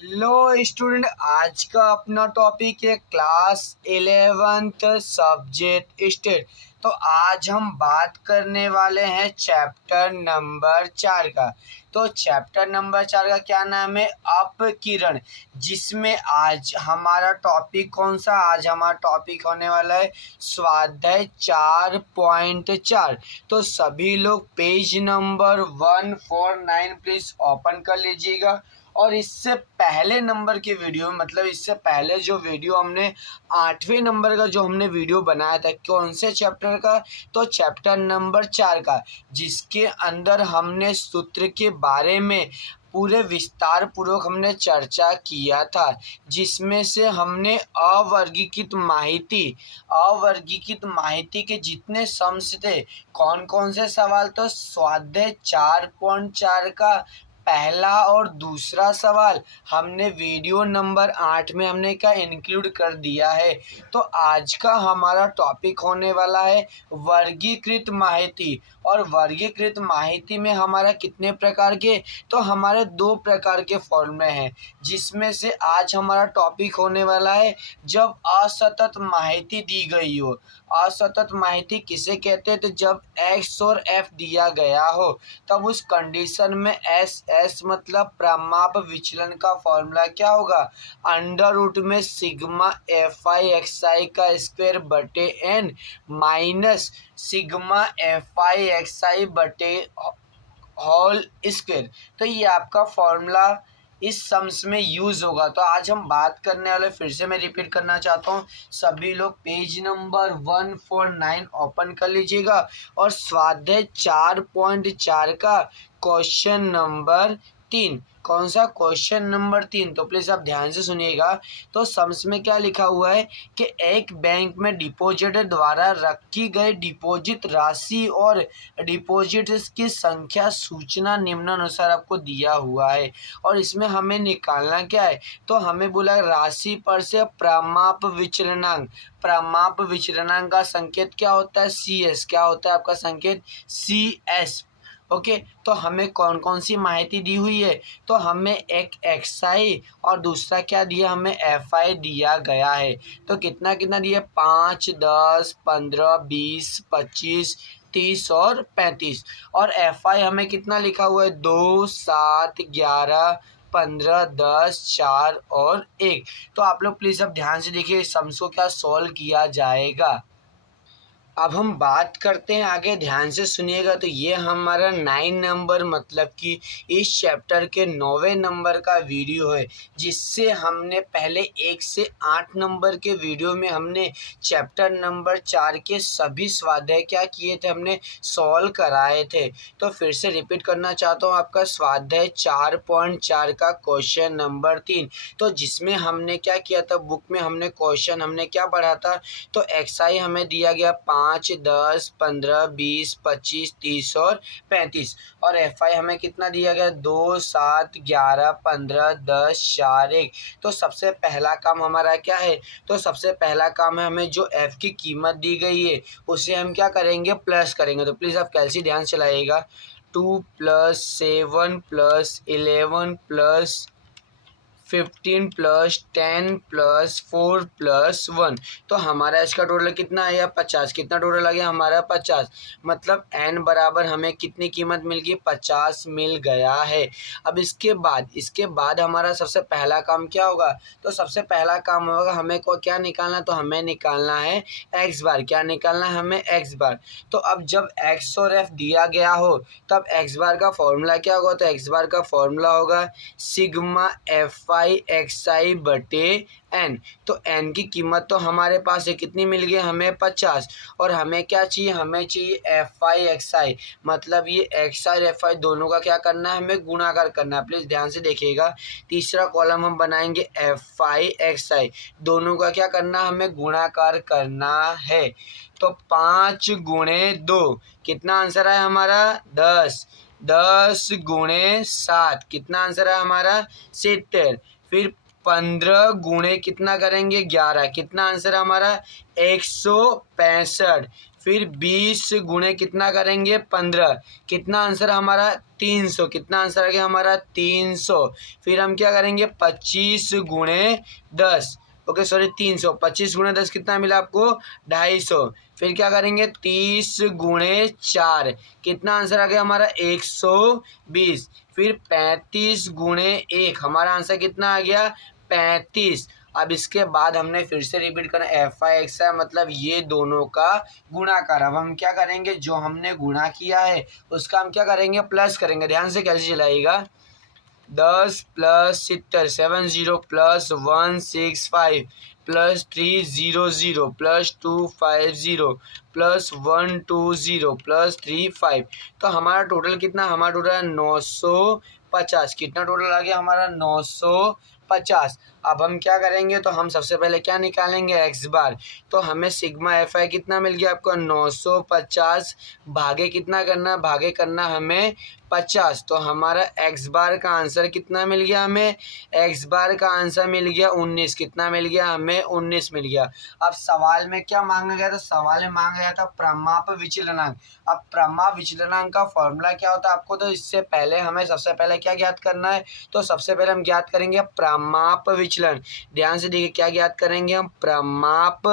Hello student, आज का अपना टॉपिक है क्लास 11th सब्जेक्ट स्टेट। तो आज हम बात करने वाले हैं चैप्टर नंबर 4 का। तो चैप्टर नंबर 4 का क्या नाम है? अपकिरण। जिसमें आज हमारा टॉपिक कौन सा? आज हमारा टॉपिक होने वाला है स्वाध्याय 4.4। तो सभी लोग पेज नंबर 149 प्लीज ओपन कर लीजिएगा। और इससे पहले नंबर के वीडियो मतलब इससे पहले जो वीडियो हमने 8वें नंबर का जो हमने वीडियो बनाया था, कौन से चैप्टर का? तो चैप्टर नंबर 4 का, जिसके अंदर हमने सूत्र के बारे में पूरे विस्तार पूर्वक हमने चर्चा किया था। जिसमें से हमने अवर्गीकृत माहिती के जितने सम्स थे, कौन कौन से सवाल? तो स्वाध्याय 4.4 का पहला और दूसरा सवाल हमने वीडियो नंबर 8 में हमने क्या इंक्लूड कर दिया है। तो आज का हमारा टॉपिक होने वाला है वर्गीकृत माहिती। और वर्गीकृत माहिती में हमारा कितने प्रकार के? तो हमारे 2 प्रकार के फॉर्मूले हैं। जिसमें से आज हमारा टॉपिक होने वाला है जब असतत माहिती दी गई हो। असतत माहिती किसे कहते हैं? तो जब x और f दिया गया हो, तब उस कंडीशन में एस मतलब प्रमाप विचलन का फॉर्मूला क्या होगा? अंडर रूट में sigma f i x i का स्क्वायर बटे n minus sigma f i x i बटे होल स्क्वायर। तो ये आपका फॉर्मूला इस सम्स में यूज होगा। तो आज हम बात करने वाले, फिर से मैं रिपीट करना चाहता हूँ, सभी लोग पेज नंबर 149 ओपन कर लीजिएगा और स्वाध्याय 4.4 का क्वेश्चन नंबर 3। कौन सा? Question number 3। तो प्लीज आप ध्यान से सुनिएगा। तो सम्स में क्या लिखा हुआ है कि एक बैंक में डिपॉजिटर द्वारा रखी गई डिपॉजिट राशि और डिपॉजिट की संख्या सूचना निम्नानुसार आपको दिया हुआ है। और इसमें हमें निकालना क्या है? तो हमें बोला राशि पर से प्रमाप विचलनांक। प्रमाप विचलनांक का संकेत क्या होता है? CS। क्या होता है आपका संकेत? CS। ओके। तो हमें कौन कौन सी माहिती दी हुई है? तो हमें एक XI और दूसरा क्या दिया? हमें FI दिया गया है। तो कितना कितना दिया? 5, 10, 15, 20, 25, 30 और 35। और FI हमें कितना लिखा हुआ है? 2, 7, 11, 15, 10, 4 और 1। तो आप लोग प्लीज़ अब ध्यान से देखिए इस सम्स को क्या सॉल्व किया जाएगा। अब हम बात करते हैं आगे, ध्यान से सुनिएगा। तो ये हमारा 9 नंबर मतलब कि इस चैप्टर के 9वें नंबर का वीडियो है। जिससे हमने पहले 1 से 8 नंबर के वीडियो में हमने चैप्टर नंबर 4 के सभी स्वाध्याय क्या किए थे? हमने सॉल्व कराए थे। तो फिर से रिपीट करना चाहता हूँ, आपका स्वाध्याय 4.4 का क्वेश्चन नंबर 3। तो जिसमें हमने क्या किया था? बुक में हमने क्वेश्चन हमने क्या पढ़ा था? तो XI हमें दिया गया 5, 10, 15, 20, 25, 30 और 35। और FI हमें कितना दिया गया? 2, 7, 11, 15, 10, 4, 1। तो सबसे पहला काम हमारा क्या है? तो सबसे पहला काम है, हमें जो F की कीमत दी गई है उसे हम क्या करेंगे? प्लस करेंगे। तो प्लीज़ आप कैसे ध्यान चलाइएगा। 2 + 7 + 11 + 15 + 10 + 4 + 1। तो हमारा इसका टोटल कितना आया? 50। कितना टोटल आ गया हमारा? 50। मतलब n बराबर हमें कितनी कीमत मिल गई? 50 मिल गया है। अब इसके बाद हमारा सबसे पहला काम क्या होगा? तो सबसे पहला काम होगा, हमें को क्या निकालना? तो हमें निकालना है x बार। क्या निकालना है हमें? x बार। तो अब जब x और f दिया गया हो, तब x बार का फॉर्मूला क्या होगा? तो x बार का फॉर्मूला होगा सिग्मा FI बटे n। तो n की कीमत तो हमारे पास है, कितनी मिल गई हमें? 50। और हमें क्या चाहिए? हमें चाहिए FI मतलब ये x और FI दोनों का क्या करना है? हमें गुणाकार करना है। प्लीज़ ध्यान से देखिएगा। तीसरा कॉलम हम बनाएंगे FI दोनों का क्या करना है? हमें गुणाकार करना है। तो 5 × 2 कितना आंसर है हमारा? 10। 10 × 7 कितना आंसर है हमारा? 70। फिर 15 गुणे कितना करेंगे? 11। कितना आंसर है हमारा? 165। फिर 20 गुणे कितना करेंगे 15, कितना आंसर हमारा 300, कितना आंसर आ गया हमारा 300। फिर हम क्या करेंगे 25 गुणे 10, ओके सॉरी 300, 25 गुणे 10 कितना मिला आपको 250। फिर क्या करेंगे 30 गुणे 4, कितना आंसर आ गया हमारा 120। फिर 35 गुणे 1, हमारा आंसर कितना आ गया 35। अब इसके बाद हमने फिर से रिपीट करना एफ आई एक्स आई, मतलब ये दोनों का गुणाकार। अब हम क्या करेंगे, जो हमने गुणा किया है उसका हम क्या करेंगे प्लस करेंगे। ध्यान से कैसे चलाइएगा, 10 plus 70 70 plus 165 plus 300 plus 250 plus 120 plus 35। तो हमारा टोटल कितना, हमारा टोटल है 950। कितना टोटल आ गया हमारा 950। अब हम क्या करेंगे, तो हम सबसे पहले क्या निकालेंगे एक्स बार। तो हमें सिग्मा एफ आई कितना मिल गया आपको 950, भागे कितना करना, भागे करना हमें 50। तो हमारा एक्स बार का आंसर कितना मिल गया हमें, एक्स बार का आंसर मिल गया 19। कितना मिल गया हमें 19 मिल गया। अब सवाल में क्या मांगा गया था, सवाल में मांगा गया था प्रमाप विचलनांक। अब प्रमाप विचलनांक का फॉर्मूला क्या होता है आपको, तो इससे पहले हमें सबसे पहले क्या ज्ञात करना है, तो सबसे पहले हम ज्ञात करेंगे प्रमाप विचलन। ध्यान से देखिए क्या ज्ञात करेंगे हम, प्रमाप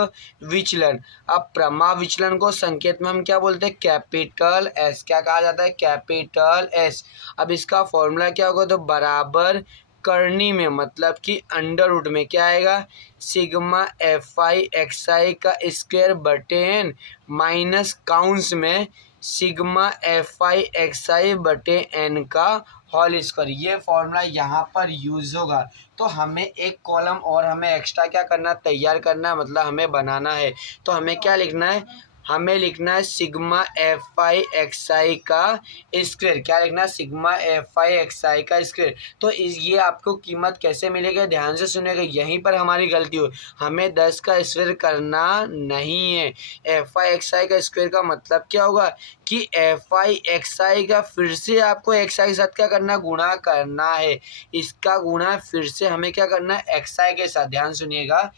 विचलन। अब प्रमाप विचलन को संकेत में हम क्या बोलते हैं, कैपिटल एस। क्या कहा जाता है, कैपिटल एस। अब इसका फॉर्मूला क्या होगा, तो बराबर करनी में, मतलब कि अंडर रूट में क्या आएगा, sigma f i x i का स्क्वायर बटे एन माइनस काउंस में sigma f i x i बटे एन का होल स्क्वायर। ये फॉर्मूला यहाँ पर यूज होगा। तो हमें एक कॉलम और हमें एक्स्ट्रा क्या करना, तैयार करना है, मतलब हमें बनाना है। तो हमें क्या लिखना है, हमें लिखना है sigma f i x i का स्क्वायर। क्या लिखना है, sigma f i x i का स्क्वायर। तो ये आपको कीमत कैसे मिलेगा, ध्यान से सुनिएगा, यहीं पर हमारी गलती हो। हमें 10 का स्क्वायर करना नहीं है। एफ आई एक्स आई का स्क्वायर का मतलब क्या होगा कि एफ आई एक्स आई का फिर से आपको एक्स आई के साथ क्या करना, गुणा करना है। इसका गुणा फिर से हमें क्या करना है एक्स आई के साथ। ध्यान सुनिएगा,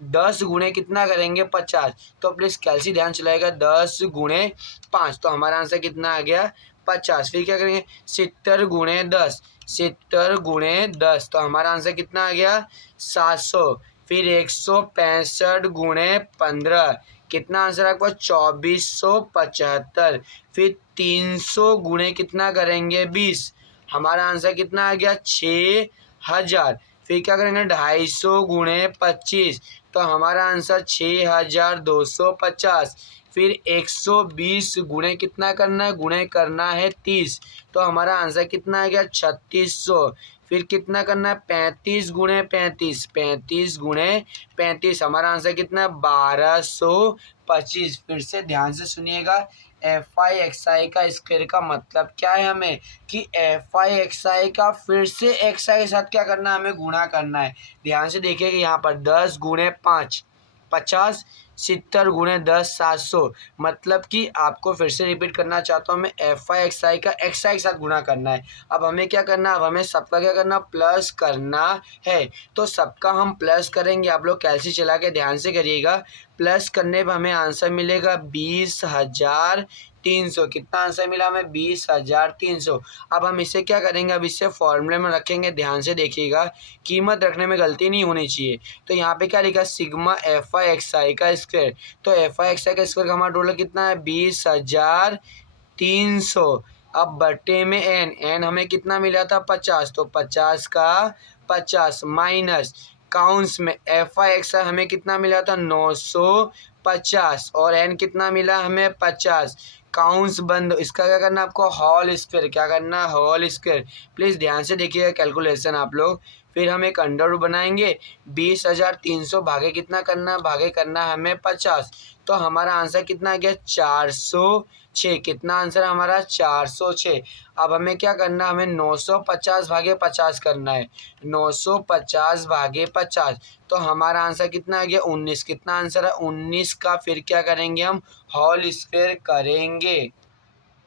10 गुणे कितना करेंगे 50। तो प्लीज कैलसी ध्यान चलाएगा, 10 गुणे 5, तो हमारा आंसर कितना आ गया 50। फिर क्या करेंगे 70 गुणे 10, 70 गुणे 10, तो हमारा आंसर कितना आ गया 700। फिर 165 गुणे 15, कितना आंसर आपका 2475। फिर 300 गुणे कितना करेंगे 20, हमारा आंसर कितना आ गया 6000। फिर क्या करेंगे 250 गुणे 25, तो हमारा आंसर 6250। फिर 120 गुणे कितना करना है, गुणे करना है 30, तो हमारा आंसर कितना आ गया 3600। फिर कितना करना है 35 गुणे 35, 35 गुणे 35, हमारा आंसर कितना है 1225। फिर से ध्यान से सुनिएगा, एफ आई एक्स आई का स्क्वायर का मतलब क्या है हमें, कि एफ आई एक्स आई का फिर से एक्स आई के साथ क्या करना है, हमें गुणा करना है। ध्यान से देखिए कि यहाँ पर 10 गुणे 5 50, 70 गुणे 10 700, मतलब कि आपको फिर से रिपीट करना चाहता हूँ मैं, एफ आई एक्स आई का एक्स आई के साथ गुणा करना है। अब हमें क्या करना है, अब हमें सबका क्या करना, प्लस करना है। तो सबका हम प्लस करेंगे, आप लोग कैलसी चला के ध्यान से करिएगा। प्लस करने पर हमें आंसर मिलेगा 20,300। कितना आंसर मिला हमें 20,300। अब हम इसे क्या करेंगे, अब इसे फॉर्मूले में रखेंगे। ध्यान से देखिएगा, कीमत रखने में गलती नहीं होनी चाहिए। तो यहाँ पे क्या लिखा, sigma f i x i का स्क्वायर। तो एफ आई एक्स आई का स्क्वायर का हमारा टोटल कितना है 20,300। अब बटे में एन, एन हमें कितना मिला था 50, तो 50 का 50 माइनस काउंस में एफ आई एक्स आई हमें कितना मिला था 950, और एन कितना मिला हमें 50, काउंस बंद। इसका क्या करना है आपको, होल स्क्वायर। क्या करना है, होल स्क्वायर। प्लीज़ ध्यान से देखिएगा कैलकुलेशन आप लोग। फिर हम एक अंडर रूट बनाएंगे, 20,300 भागे कितना करना है, भागे करना है हमें 50, तो हमारा आंसर कितना आ गया 406। कितना आंसर हमारा 406। अब हमें क्या करना है, हमें 950 भागे 50 करना है, 950 भागे 50, तो हमारा आंसर कितना आ गया 19। कितना आंसर है 19 का, फिर क्या करेंगे हम होल स्क्वायर करेंगे।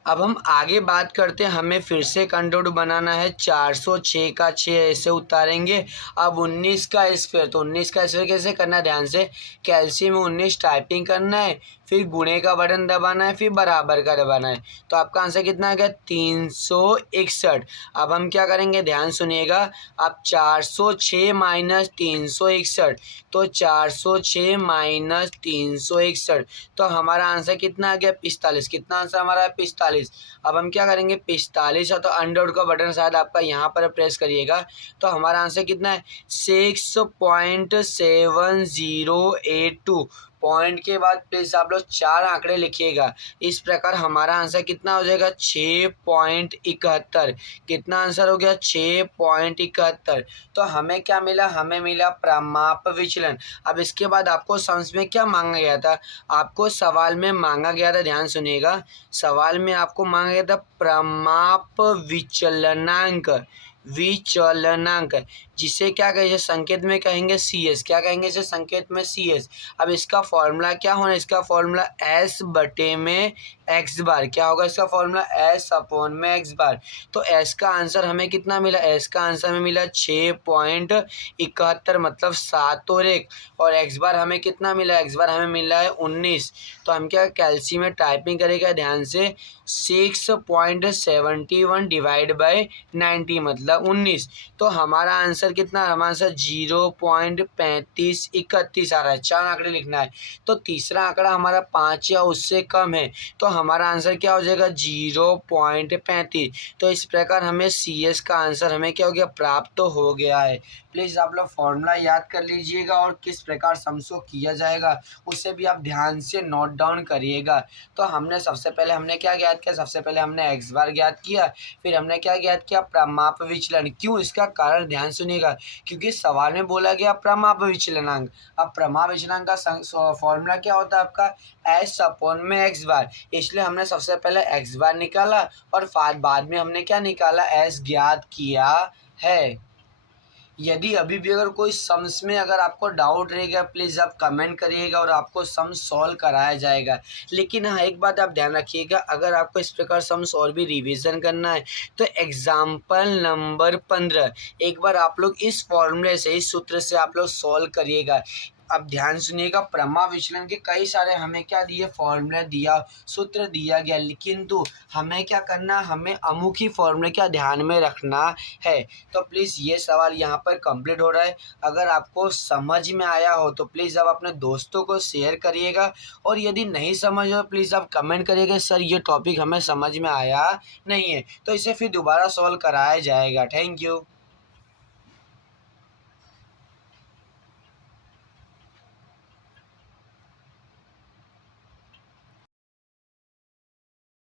अब हम आगे बात करते हैं, हमें फिर से एक अंडर रूट बनाना है, 406 का 6 ऐसे उतारेंगे। अब 19 का स्क्वायर, तो 19 का स्क्वायर कैसे करना है, ध्यान से कैल्सी में 19 टाइपिंग करना है, फिर गुणे का बटन दबाना है, फिर बराबर का दबाना है। तो आपका आंसर कितना आ गया 361। अब हम क्या करेंगे, ध्यान सुनिएगा। अब 406 माइनस 361, तो 406 माइनस 361, तो हमारा आंसर कितना आ गया 45। कितना आंसर हमारा है 45। अब हम क्या करेंगे 45 है तो अंडर का बटन शायद आपका यहाँ पर प्रेस करिएगा, तो हमारा आंसर कितना है 6.7082। पॉइंट के बाद प्लीज आप लोग 4 आंकड़े लिखिएगा। इस प्रकार हमारा आंसर कितना हो जाएगा 6.71। कितना आंसर हो गया 6.71। तो हमें क्या मिला, हमें मिला प्रमाप विचलन। अब इसके बाद आपको समझ में क्या मांगा गया था, आपको सवाल में मांगा गया था, ध्यान सुनिएगा। सवाल में आपको मांगा गया था प्रमाप विचलनांक, विचलनांक, जिसे क्या कहेंगे संकेत में कहेंगे सी एस। क्या कहेंगे इसे संकेत में सी एस। अब इसका फॉर्मूला क्या होना, इसका फॉर्मूला एस बटे में एक्स बार। क्या होगा इसका फॉर्मूला एस अपॉन में एक्स बार। तो एस का आंसर हमें कितना मिला, एस का आंसर हमें मिला 6.71, मतलब 7 और 1। और एक्स बार हमें कितना मिला, एक्स बार हमें मिला है 19। तो हम क्या कैल्सी में टाइपिंग करेगा ध्यान से, 6.71 डिवाइड बाई 90 मतलब 19। तो हमारा आंसर कितना, हमारा आंसर 0.3531 आ रहा है। 4 आंकड़े लिखना है। तो तीसरा आंकड़ा हमारा 5 या उससे कम है, तो हमारा आंसर क्या हो जाएगा 0.35। तो इस प्रकार हमें सी एस का आंसर हमें क्या हो गया, प्राप्त तो हो गया है। प्लीज़ आप लोग फॉर्मूला याद कर लीजिएगा और किस प्रकार सम्स को किया जाएगा उसे भी आप ध्यान से नोट डाउन करिएगा। तो हमने सबसे पहले हमने क्या ज्ञात किया, सबसे पहले हमने एक्स बार ज्ञात किया, फिर हमने क्या ज्ञात किया प्रमाप विचलन। क्यों, इसका कारण ध्यान सुनिएगा, क्योंकि सवाल में बोला गया प्रमाप विचलनांक। अब प्रमाप विचलनांक का फॉर्मूला क्या होता है आपका एस अपॉन में एक्स बार, इसलिए हमने सबसे पहले एक्स बार निकाला और बाद में हमने क्या निकाला, एस ज्ञात किया है। यदि अभी भी अगर कोई सम्स में अगर आपको डाउट रहेगा प्लीज़ आप कमेंट करिएगा और आपको सम सॉल्व कराया जाएगा। लेकिन हाँ एक बात आप ध्यान रखिएगा, अगर आपको इस प्रकार सम्स और भी रिवीजन करना है तो एग्जाम्पल नंबर 15 एक बार आप लोग इस फॉर्मूले से, इस सूत्र से आप लोग सॉल्व करिएगा। अब ध्यान सुनिएगा, प्रमाप विचलन के कई सारे हमें क्या दिए, फॉर्मूले दिया, सूत्र दिया गया, लेकिन तो हमें क्या करना, हमें अमुखी फॉर्मूले क्या ध्यान में रखना है। तो प्लीज़ ये सवाल यहाँ पर कंप्लीट हो रहा है। अगर आपको समझ में आया हो तो प्लीज़ आप अपने दोस्तों को शेयर करिएगा, और यदि नहीं समझ हो प्लीज़ आप कमेंट करिएगा सर ये टॉपिक हमें समझ में आया नहीं है, तो इसे फिर दोबारा सॉल्व कराया जाएगा। Thank you.